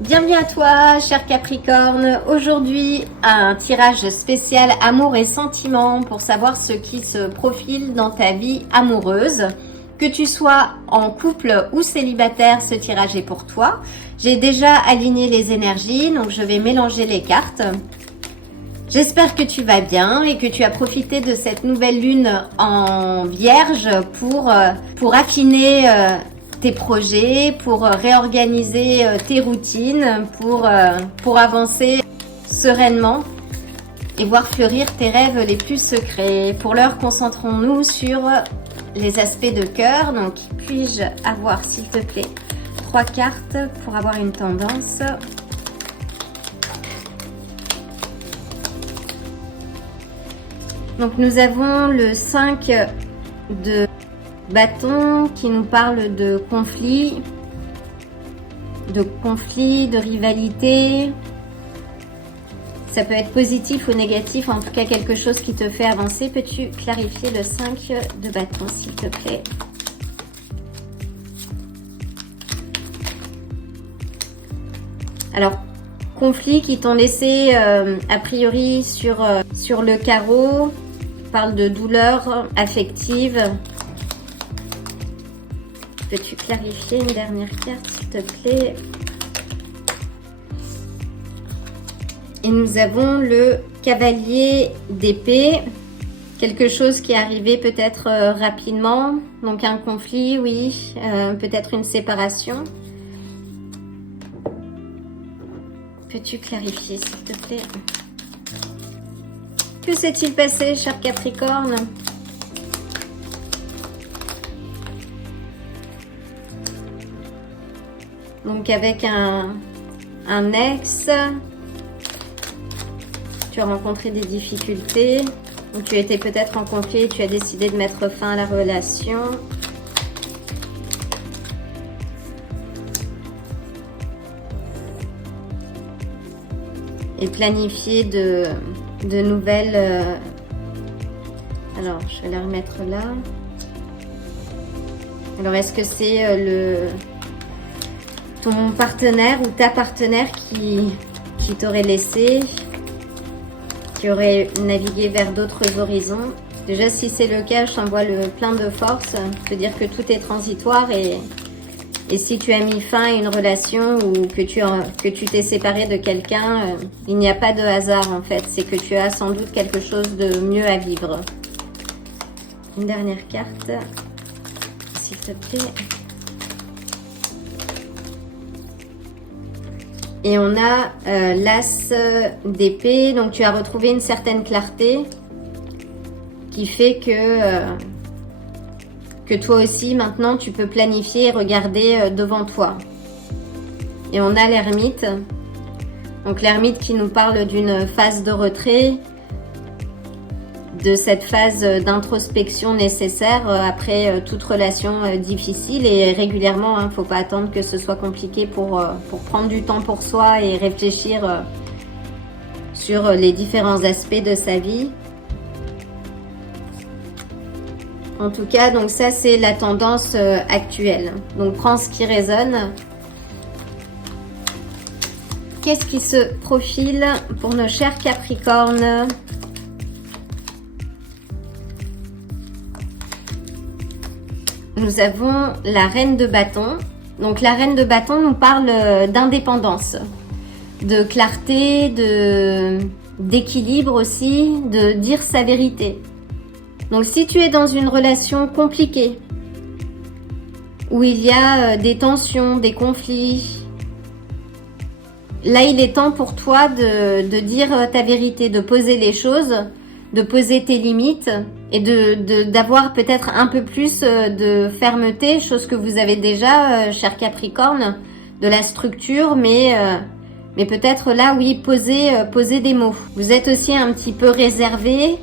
Bienvenue à toi, cher Capricorne. Aujourd'hui, un tirage spécial amour et sentiments pour savoir ce qui se profile dans ta vie amoureuse. Que tu sois en couple ou célibataire, ce tirage est pour toi. J'ai déjà aligné les énergies, donc je vais mélanger les cartes. J'espère que tu vas bien et que tu as profité de cette nouvelle lune en Vierge pour affiner tes projets, pour réorganiser tes routines, pour avancer sereinement et voir fleurir tes rêves les plus secrets. Pour l'heure, concentrons-nous sur les aspects de cœur. Donc, puis-je avoir, s'il te plaît, 3 cartes pour avoir une tendance? Donc, nous avons le 5 de bâton qui nous parle de conflit, de rivalité. Ça peut être positif ou négatif, en tout cas quelque chose qui te fait avancer. Peux-tu clarifier le 5 de bâton, s'il te plaît? Alors, conflits qui t'ont laissé a priori sur le carreau, parle de douleur affective. Peux-tu clarifier une dernière carte, s'il te plaît? Et nous avons le cavalier d'épée. Quelque chose qui est arrivé peut-être rapidement. Donc un conflit, oui. Peut-être une séparation. Peux-tu clarifier, s'il te plaît? Que s'est-il passé, cher Capricorne? Donc avec un ex, tu as rencontré des difficultés, ou tu étais peut-être en conflit et tu as décidé de mettre fin à la relation. Et planifier de nouvelles... Alors, je vais la remettre là. Alors, est-ce que c'est ton partenaire ou ta partenaire qui t'aurait laissé, qui aurait navigué vers d'autres horizons? Déjà, si c'est le cas, je t'envoie le plein de force. Je veux dire que tout est transitoire et si tu as mis fin à une relation ou que tu t'es séparé de quelqu'un, il n'y a pas de hasard en fait. C'est que tu as sans doute quelque chose de mieux à vivre. Une dernière carte, s'il te plaît. Et on a l'as d'épée. Donc tu as retrouvé une certaine clarté qui fait que toi aussi maintenant tu peux planifier et regarder devant toi. Et on a l'ermite. Donc l'ermite qui nous parle d'une phase de retrait, de cette phase d'introspection nécessaire après toute relation difficile. Et régulièrement, faut pas attendre que ce soit compliqué pour prendre du temps pour soi et réfléchir sur les différents aspects de sa vie. En tout cas, donc ça c'est la tendance actuelle. Donc prends ce qui résonne. Qu'est-ce qui se profile pour nos chers Capricornes? Nous avons la reine de bâton. Donc la reine de bâton nous parle d'indépendance, de clarté, d'équilibre aussi, de dire sa vérité. Donc si tu es dans une relation compliquée, où il y a des tensions, des conflits, là il est temps pour toi de dire ta vérité, de poser les choses, de poser tes limites et d'avoir peut-être un peu plus de fermeté, chose que vous avez déjà, cher Capricorne, de la structure, mais peut-être là, oui, poser des mots. Vous êtes aussi un petit peu réservé,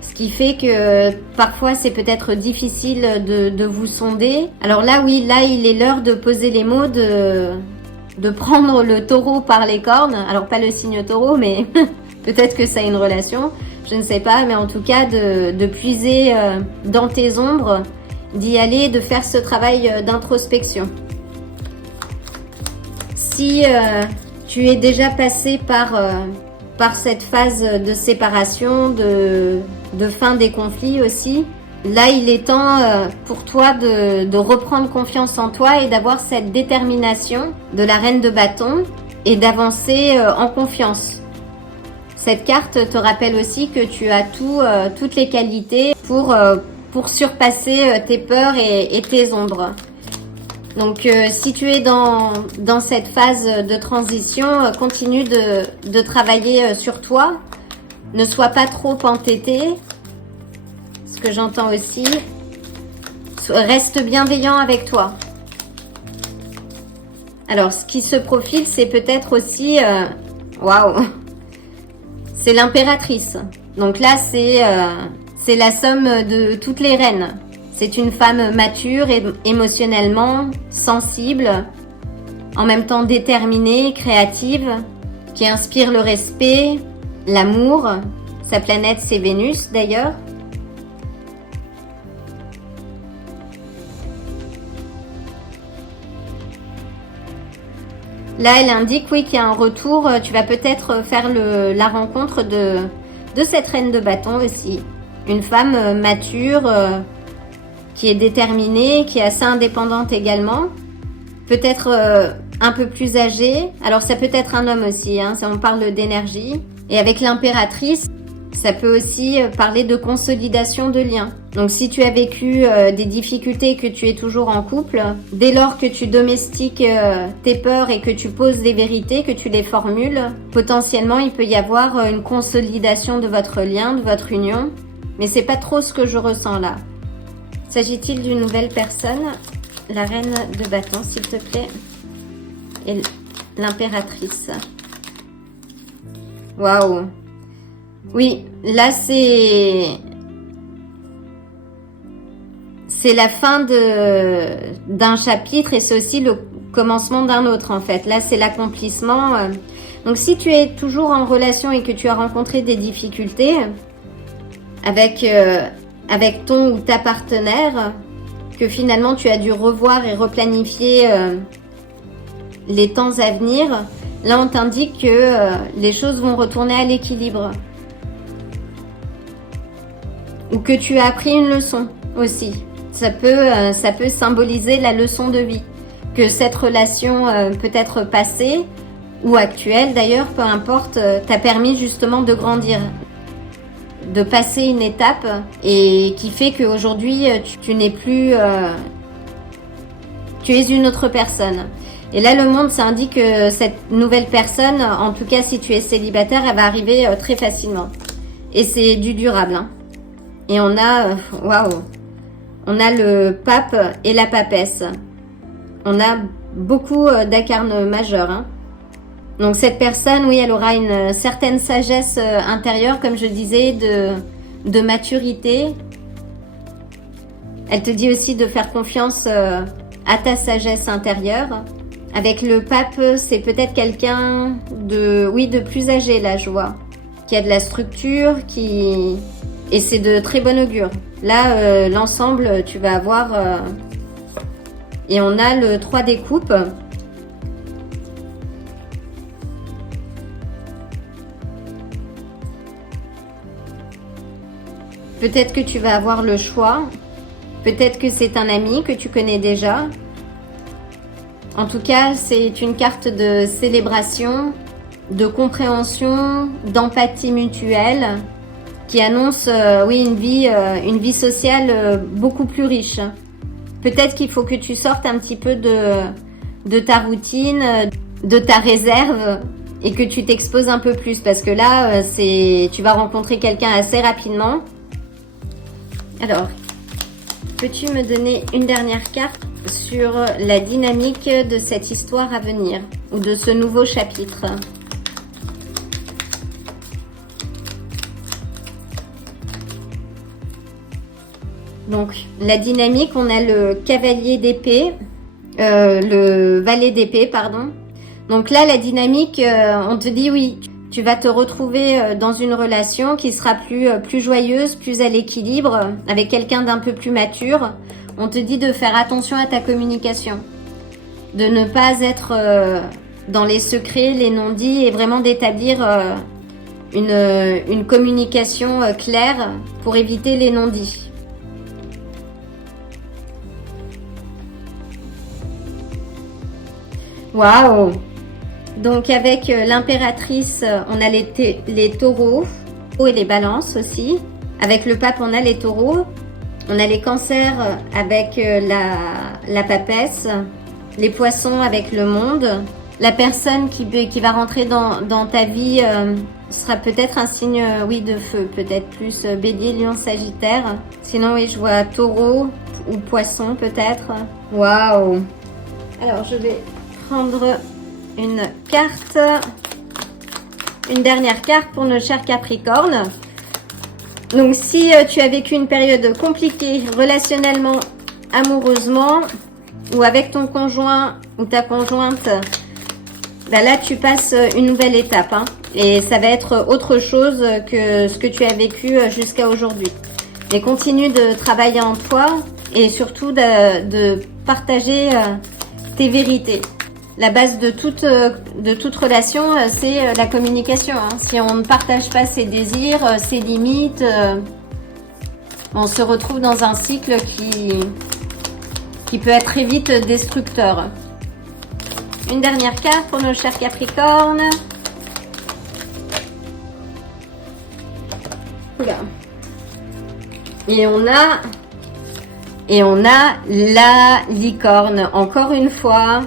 ce qui fait que parfois c'est peut-être difficile de vous sonder. Alors là, oui, là il est l'heure de poser les mots, de prendre le taureau par les cornes. Alors pas le signe taureau, mais peut-être que ça a une relation, je ne sais pas, mais en tout cas de puiser dans tes ombres, d'y aller, de faire ce travail d'introspection. si tu es déjà passé par cette phase de séparation, de fin des conflits aussi, là il est temps pour toi de reprendre confiance en toi et d'avoir cette détermination de la reine de bâton et d'avancer en confiance. Cette carte te rappelle aussi que tu as toutes les qualités pour surpasser tes peurs et tes ombres. Donc si tu es dans cette phase de transition, continue de travailler sur toi. Ne sois pas trop entêté. Ce que j'entends aussi. Reste bienveillant avec toi. Alors ce qui se profile, c'est peut-être aussi... Waouh! C'est l'impératrice. Donc là, c'est la somme de toutes les reines. C'est une femme mature et émotionnellement sensible, en même temps déterminée, créative, qui inspire le respect, l'amour. Sa planète, c'est Vénus d'ailleurs. Là, elle indique, oui, qu'il y a un retour. Tu vas peut-être faire la rencontre de cette reine de bâton aussi. Une femme mature, qui est déterminée, qui est assez indépendante également. Peut-être un peu plus âgée. Alors, ça peut être un homme aussi, hein, ça, on parle d'énergie. Et avec l'impératrice, ça peut aussi parler de consolidation de liens. Donc si tu as vécu des difficultés, que tu es toujours en couple, dès lors que tu domestiques tes peurs et que tu poses des vérités, que tu les formules, potentiellement il peut y avoir une consolidation de votre lien, de votre union. Mais c'est pas trop ce que je ressens là. S'agit-il d'une nouvelle personne? La reine de bâton, s'il te plaît. Et l'impératrice. Waouh! Oui, là c'est la fin d'un chapitre et c'est aussi le commencement d'un autre en fait. Là c'est l'accomplissement. Donc si tu es toujours en relation et que tu as rencontré des difficultés avec ton ou ta partenaire, que finalement tu as dû revoir et replanifier les temps à venir, là on t'indique que les choses vont retourner à l'équilibre. Ou que tu as appris une leçon aussi. Ça peut symboliser la leçon de vie. Que cette relation peut être passée ou actuelle d'ailleurs, peu importe, t'a permis justement de grandir. De passer une étape et qui fait qu'aujourd'hui tu n'es plus... tu es une autre personne. Et là le monde ça indique que cette nouvelle personne, en tout cas si tu es célibataire, elle va arriver très facilement. Et c'est du durable, hein. Et on a, waouh, on a le pape et la papesse. On a beaucoup d'incarnes majeurs, hein. Donc cette personne, oui, elle aura une certaine sagesse intérieure, comme je disais, de maturité. Elle te dit aussi de faire confiance à ta sagesse intérieure. Avec le pape, c'est peut-être quelqu'un de plus âgé, là, je vois. Qui a de la structure, et c'est de très bon augure. Là, l'ensemble, tu vas avoir... Et on a le 3 des coupes. Peut-être que tu vas avoir le choix. Peut-être que c'est un ami que tu connais déjà. En tout cas, c'est une carte de célébration, de compréhension, d'empathie mutuelle, qui annonce une vie sociale beaucoup plus riche. Peut-être qu'il faut que tu sortes un petit peu de ta routine, de ta réserve et que tu t'exposes un peu plus parce que là, tu vas rencontrer quelqu'un assez rapidement. Alors, peux-tu me donner une dernière carte sur la dynamique de cette histoire à venir ou de ce nouveau chapitre ? Donc, la dynamique, on a le cavalier d'épée, le valet d'épée, pardon. Donc là, la dynamique, on te dit oui, tu vas te retrouver dans une relation qui sera plus joyeuse, plus à l'équilibre, avec quelqu'un d'un peu plus mature. On te dit de faire attention à ta communication, de ne pas être dans les secrets, les non-dits et vraiment d'établir une communication claire pour éviter les non-dits. Waouh! Donc avec l'impératrice, on a les taureaux et les balances aussi. Avec le pape, on a les taureaux. On a les cancers avec la papesse. Les poissons avec le monde. La personne qui va rentrer dans ta vie sera peut-être un signe, oui, de feu. Peut-être plus bélier, lion, sagittaire. Sinon, oui, je vois taureau ou poisson peut-être. Waouh! Alors, je vais prendre une carte, une dernière carte pour nos chers Capricornes. Donc si tu as vécu une période compliquée relationnellement, amoureusement ou avec ton conjoint ou ta conjointe, ben là tu passes une nouvelle étape hein, et ça va être autre chose que ce que tu as vécu jusqu'à aujourd'hui. Mais continue de travailler en toi et surtout de partager tes vérités. La base de toute relation, c'est la communication. Hein. Si on ne partage pas ses désirs, ses limites, on se retrouve dans un cycle qui peut être très vite destructeur. Une dernière carte pour nos chers Capricornes. Oula. Et on a la licorne, encore une fois.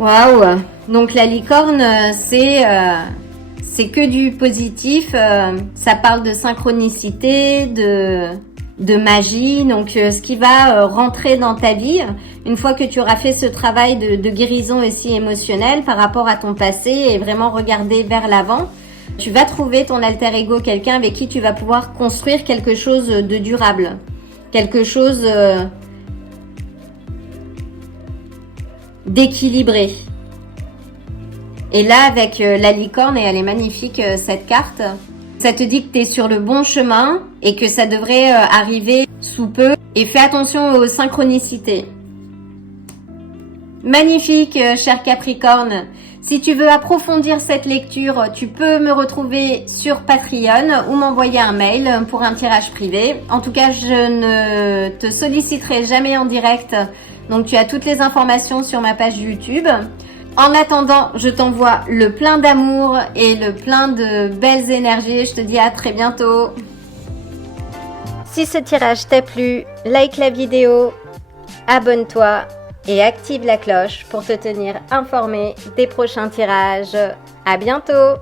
Waouh! Donc la licorne, c'est que du positif. Ça parle de synchronicité, de magie. Donc ce qui va rentrer dans ta vie, une fois que tu auras fait ce travail de guérison aussi émotionnelle par rapport à ton passé et vraiment regarder vers l'avant, tu vas trouver ton alter ego, quelqu'un avec qui tu vas pouvoir construire quelque chose de durable. Quelque chose d'équilibré. Et là, avec la licorne, et elle est magnifique cette carte, ça te dit que tu es sur le bon chemin et que ça devrait arriver sous peu. Et fais attention aux synchronicités. Magnifique, cher Capricorne. Si tu veux approfondir cette lecture, tu peux me retrouver sur Patreon ou m'envoyer un mail pour un tirage privé. En tout cas, je ne te solliciterai jamais en direct. Donc, tu as toutes les informations sur ma page YouTube. En attendant, je t'envoie le plein d'amour et le plein de belles énergies. Je te dis à très bientôt. Si ce tirage t'a plu, like la vidéo, abonne-toi et active la cloche pour te tenir informé des prochains tirages. À bientôt!